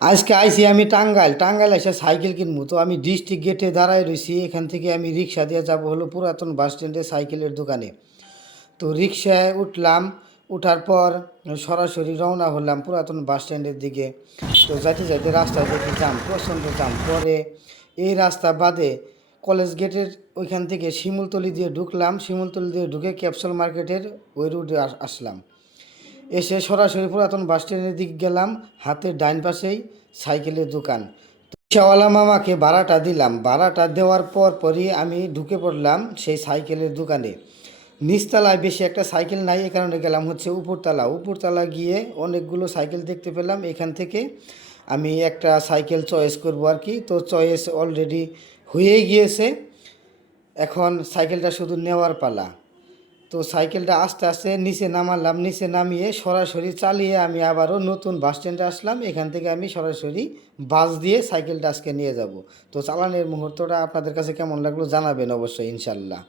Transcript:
আজকে আইছি আমি টাঙ্গাইল এসে সাইকেল কিনবো। তো আমি ডিস্ট্রিক্ট গেটে দাঁড়ায় রইছি। এখান থেকে আমি রিক্সা দিয়ে যাব হলো পুরাতন বাস স্ট্যান্ডে সাইকেলের দোকানে। তো রিক্সায় উঠলাম, উঠার পর সরাসরি রওনা হলাম পুরাতন বাস স্ট্যান্ডের দিকে। তো যাইতে যাইতে রাস্তায় দেখি জাম, প্রচণ্ড জাম। পরে এই রাস্তা বাদে কলেজ গেটের ওইখান থেকে শিমুলতলি দিয়ে ঢুকলাম, শিমুলতলি দিয়ে ঢুকে ক্যাপসুল মার্কেটের ওই রুটে আসলাম। এসে সরাসরি পুরাতন বাস স্ট্যান্ডের দিকে গেলাম। হাতের ডাইন পাশেই সাইকেলের দোকান। রিক্সাওয়ালা মামাকে ভাড়াটা দিলাম। ভাড়াটা দেওয়ার পরই আমি ঢুকে পড়লাম সেই সাইকেলের দোকানে। নিচতলায় বেশি একটা সাইকেল নাই, এ কারণে গেলাম হচ্ছে উপরতলা গিয়ে অনেকগুলো সাইকেল দেখতে পেলাম। এখান থেকে আমি একটা সাইকেল চয়েস করব আর কি। তো চয়েস অলরেডি হয়েই গিয়েছে, এখন সাইকেলটা শুধু নেওয়ার পালা। তো সাইকেলটা আস্তে আস্তে নিচে নামালাম, নিচে নামিয়ে সরাসরি চালিয়ে আমি আবারও নতুন বাস স্ট্যান্ডে আসলাম। এখান থেকে আমি সরাসরি বাস দিয়ে সাইকেলটা আজকে নিয়ে যাব। তো চালানের মুহূর্তটা আপনাদের কাছে কেমন লাগলো জানাবেন অবশ্যই, ইনশাল্লাহ।